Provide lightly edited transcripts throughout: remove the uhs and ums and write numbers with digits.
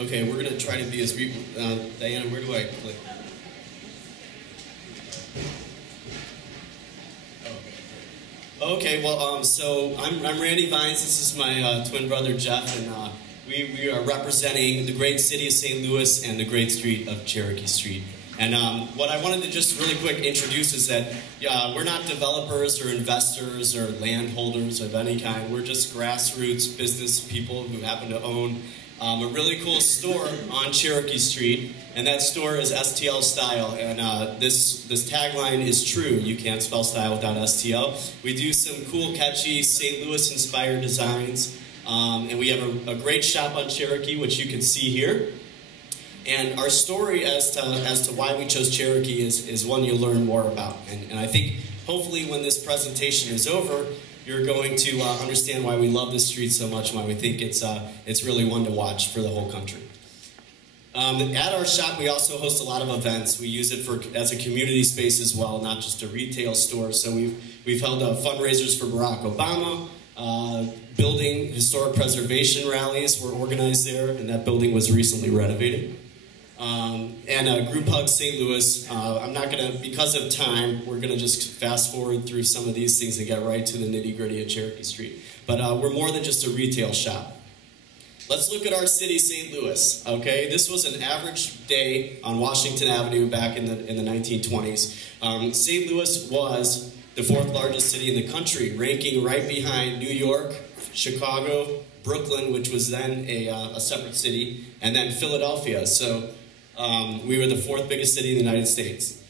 Okay, we're going to try to be as... Diana, where do I click? Okay, well, so I'm Randy Vines. This is my twin brother, Jeff, and we are representing the great city of St. Louis and the great street of Cherokee Street. And what I wanted to just really quick introduce is that we're not developers or investors or landholders of any kind. We're just grassroots business people who happen to own a really cool store on Cherokee Street, and that store is STL-Style, and this tagline is true. You can't spell style without STL. We do some cool, catchy St. Louis-inspired designs, and we have a great shop on Cherokee, which you can see here. And our story as to why we chose Cherokee is one you'll learn more about. And I think hopefully when this presentation is over, you're going to understand why we love this street so much and why we think it's really one to watch for the whole country. At our shop, we also host a lot of events. We use it as a community space as well, not just a retail store. So we've held fundraisers for Barack Obama. Building historic preservation rallies were organized there, and that building was recently renovated. And Group Hug St. Louis, I'm not going to, because of time, we're going to just fast forward through some of these things and get right to the nitty-gritty of Cherokee Street. But we're more than just a retail shop. Let's look at our city, St. Louis, okay? This was an average day on Washington Avenue back in the 1920s. St. Louis was the fourth largest city in the country, ranking right behind New York, Chicago, Brooklyn, which was then a separate city, and then Philadelphia. So we were the fourth biggest city in the United States.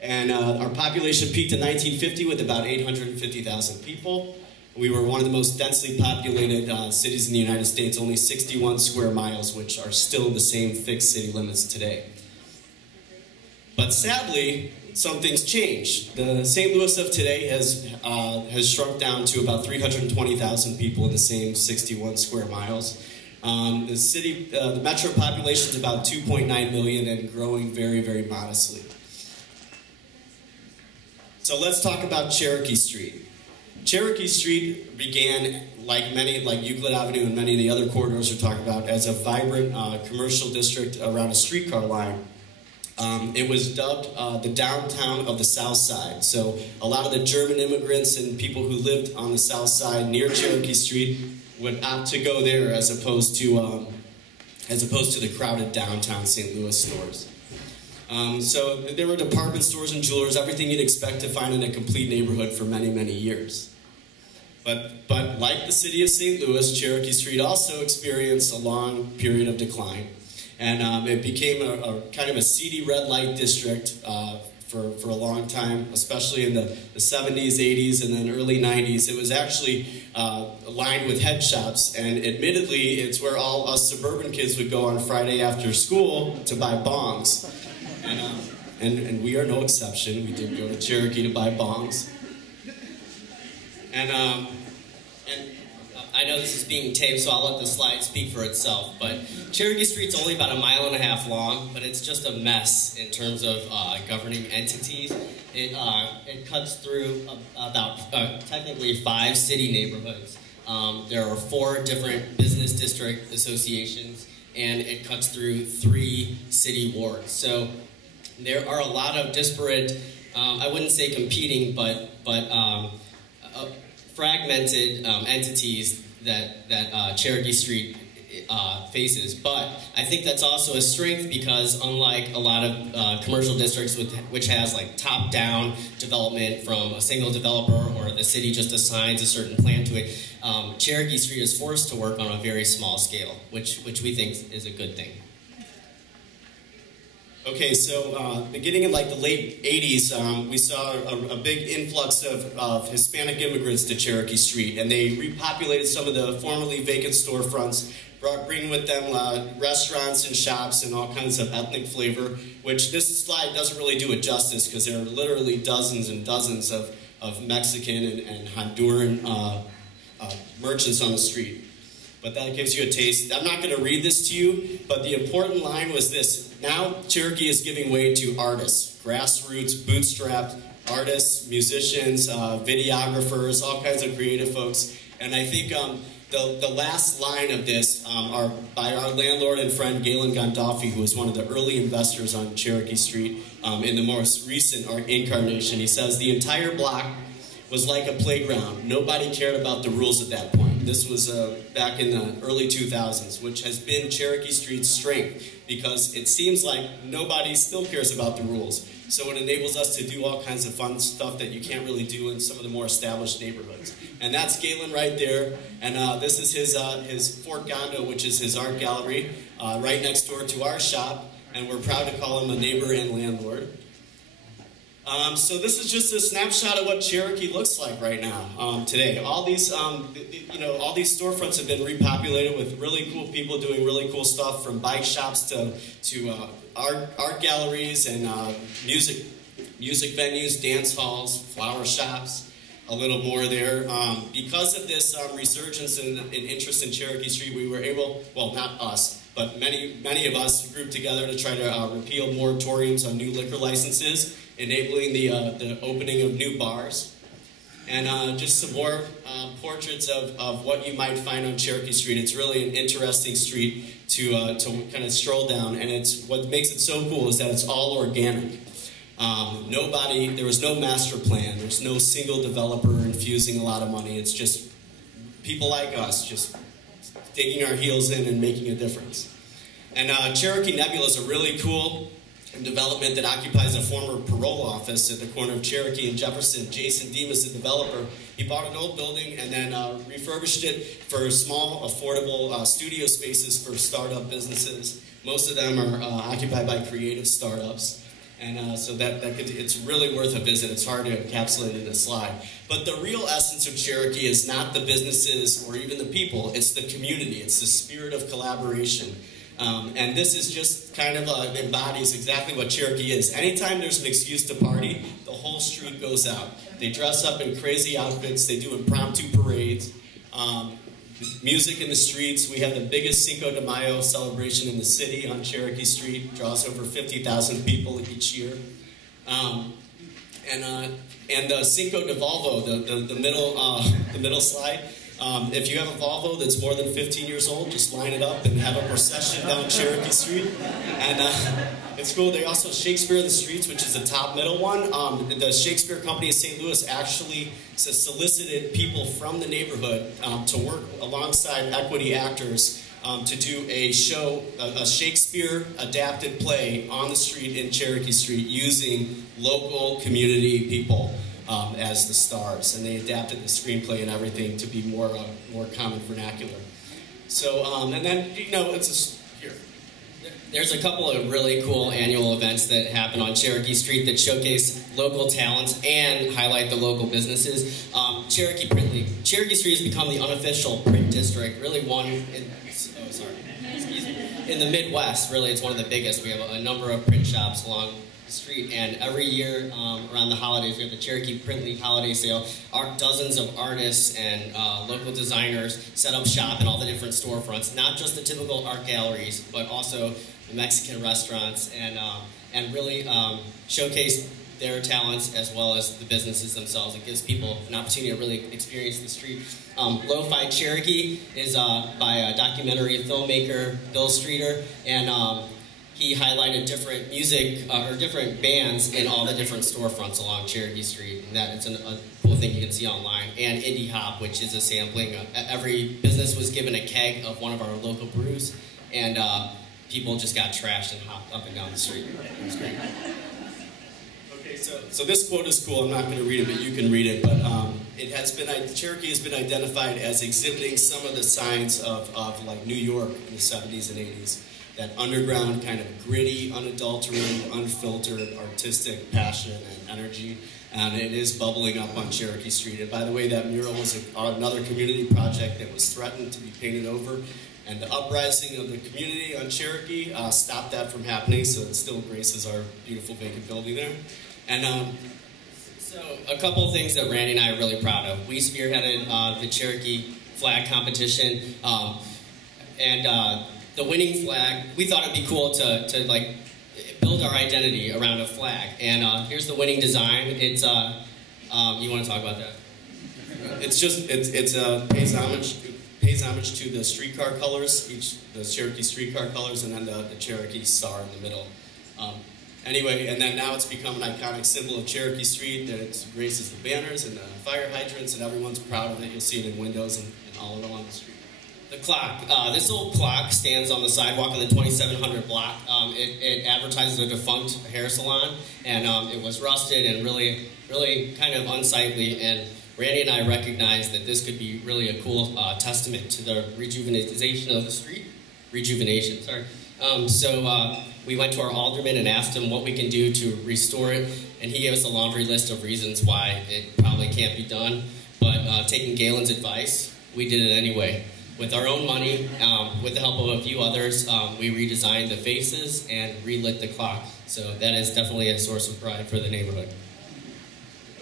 And our population peaked in 1950 with about 850,000 people. We were one of the most densely populated cities in the United States, only 61 square miles, which are still the same fixed city limits today. But sadly, some things changed. The St. Louis of today has shrunk down to about 320,000 people in the same 61 square miles. The metro population is about 2.9 million and growing very, very modestly. So let's talk about Cherokee Street. Cherokee Street began, like Euclid Avenue and many of the other corridors we're talking about, as a vibrant commercial district around a streetcar line. It was dubbed the downtown of the South Side. So a lot of the German immigrants and people who lived on the South Side near Cherokee Street would opt to go there as opposed to the crowded downtown St. Louis stores. So there were department stores and jewelers, everything you'd expect to find in a complete neighborhood for many, many years. But like the city of St. Louis, Cherokee Street also experienced a long period of decline. And it became a kind of a seedy red light district for a long time, especially in the 70s, 80s, and then early 90s. It was actually lined with head shops, and admittedly, it's where all us suburban kids would go on Friday after school to buy bongs. And we are no exception. We did go to Cherokee to buy bongs. And I know this is being taped, so I'll let the slide speak for itself, but Cherokee Street's only about 1.5 miles long, but it's just a mess in terms of governing entities. It cuts through about technically 5 city neighborhoods. There are 4 different business district associations, and it cuts through 3 city wards. So there are a lot of disparate, I wouldn't say competing, but fragmented entities that Cherokee Street faces. But I think that's also a strength because unlike a lot of commercial districts which has like top-down development from a single developer or the city just assigns a certain plan to it, Cherokee Street is forced to work on a very small scale, which we think is a good thing. Okay, so beginning in like the late 80s, we saw a big influx of Hispanic immigrants to Cherokee Street, and they repopulated some of the formerly vacant storefronts, bringing with them restaurants and shops and all kinds of ethnic flavor, which this slide doesn't really do it justice because there are literally dozens and dozens of Mexican and Honduran merchants on the street. But that gives you a taste. I'm not going to read this to you, but the important line was this. Now Cherokee is giving way to artists, grassroots, bootstrapped artists, musicians, videographers, all kinds of creative folks. And I think the last line of this are by our landlord and friend Galen Gandolfi, who was one of the early investors on Cherokee Street in the most recent incarnation. He says, "The entire block was like a playground. Nobody cared about the rules at that point." This was back in the early 2000s, which has been Cherokee Street's strength, because it seems like nobody still cares about the rules. So it enables us to do all kinds of fun stuff that you can't really do in some of the more established neighborhoods. And that's Galen right there. And this is his Fort Gondo, which is his art gallery, right next door to our shop. And we're proud to call him a neighbor and landlord. So this is just a snapshot of what Cherokee looks like right now, today. All these, all these storefronts have been repopulated with really cool people doing really cool stuff, from bike shops to art galleries and music venues, dance halls, flower shops. A little more there. Because of this resurgence in interest in Cherokee Street, we were able, well, not us, but many of us grouped together to try to repeal moratoriums on new liquor licenses, enabling the opening of new bars. And just some more portraits of what you might find on Cherokee Street. It's really an interesting street to kind of stroll down, and what makes it so cool is that it's all organic. There was no master plan. There's no single developer infusing a lot of money. It's just people like us just digging our heels in and making a difference. And Cherokee NEBULA is a really cool development that occupies a former parole office at the corner of Cherokee and Jefferson. Jason Demas, the developer, he bought an old building and then refurbished it for small, affordable studio spaces for startup businesses. Most of them are occupied by creative startups. And so it's really worth a visit. It's hard to encapsulate in a slide. But the real essence of Cherokee is not the businesses or even the people. It's the community. It's the spirit of collaboration. And this is just kind of embodies exactly what Cherokee is. Anytime there's an excuse to party, the whole street goes out. They dress up in crazy outfits. They do impromptu parades. Music in the streets. We have the biggest Cinco de Mayo celebration in the city on Cherokee Street. Draws over 50,000 people each year. And the Cinco de Volvo, the middle slide. If you have a Volvo that's more than 15 years old, just line it up and have a procession down Cherokee Street. And it's cool. They also Shakespeare in the Streets, which is the top middle one. The Shakespeare Company of St. Louis actually solicited people from the neighborhood to work alongside equity actors to do a show, a Shakespeare-adapted play on the street in Cherokee Street using local community people as the stars, and they adapted the screenplay and everything to be more common vernacular. So, and then There's a couple of really cool annual events that happen on Cherokee Street that showcase local talents and highlight the local businesses. Cherokee Print League. Cherokee Street has become the unofficial print district, really in the Midwest. Really, it's one of the biggest. We have a number of print shops along the street, and every year around the holidays, we have the Cherokee Print League holiday sale. Dozens of artists and local designers set up shop in all the different storefronts, not just the typical art galleries, but also the Mexican restaurants, and really showcase their talents as well as the businesses themselves. It gives people an opportunity to really experience the street. Lo-Fi Cherokee is by a documentary filmmaker, Bill Streeter, and he highlighted different music or different bands in all the different storefronts along Cherokee Street. And it's a cool thing you can see online. And Indie Hop, which is a sampling. Every business was given a keg of one of our local brews, and people just got trashed and hopped up and down the street. It was great. Okay, so this quote is cool. I'm not going to read it, but you can read it. But Cherokee has been identified as exhibiting some of the signs of like New York in the 70s and 80s. That underground, kind of gritty, unadulterated, unfiltered, artistic passion and energy. And it is bubbling up on Cherokee Street. And by the way, that mural was another community project that was threatened to be painted over. And the uprising of the community on Cherokee stopped that from happening, so it still graces our beautiful vacant building there. And so a couple of things that Randy and I are really proud of. We spearheaded the Cherokee flag competition, and the winning flag, we thought it'd be cool to like build our identity around a flag. And here's the winning design. It's you want to talk about that? It's pays pays homage to the streetcar colors, the Cherokee streetcar colors, and then the Cherokee star in the middle. Anyway, and then now it's become an iconic symbol of Cherokee Street that it graces the banners and the fire hydrants, and everyone's proud of it. You'll see it in windows and all along the street. The clock. This old clock stands on the sidewalk of the 2700 block. It advertises a defunct hair salon, and it was rusted and really kind of unsightly. And Randy and I recognized that this could be really a cool testament to the rejuvenation of the street. Rejuvenation, sorry. So we went to our alderman and asked him what we can do to restore it, and he gave us a laundry list of reasons why it probably can't be done. But taking Galen's advice, we did it anyway. With our own money, with the help of a few others, we redesigned the faces and relit the clock. So that is definitely a source of pride for the neighborhood.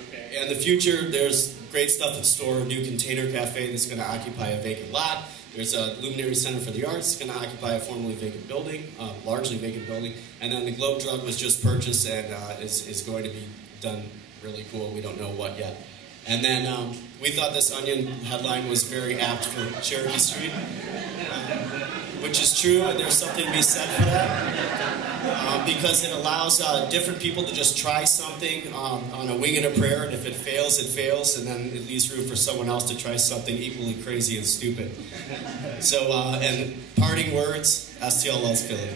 Okay. In the future, there's great stuff in store. A new container cafe that's going to occupy a vacant lot. There's a Luminary Center for the Arts. It's going to occupy a formerly vacant building, largely vacant building. And then the Globe Drug was just purchased and is going to be done really cool. We don't know what yet. And then we thought this Onion headline was very apt for Cherokee Street, which is true, and there's something to be said for that, because it allows different people to just try something on a wing and a prayer, and if it fails, and then it leaves room for someone else to try something equally crazy and stupid. So, and parting words, STL loves Philly.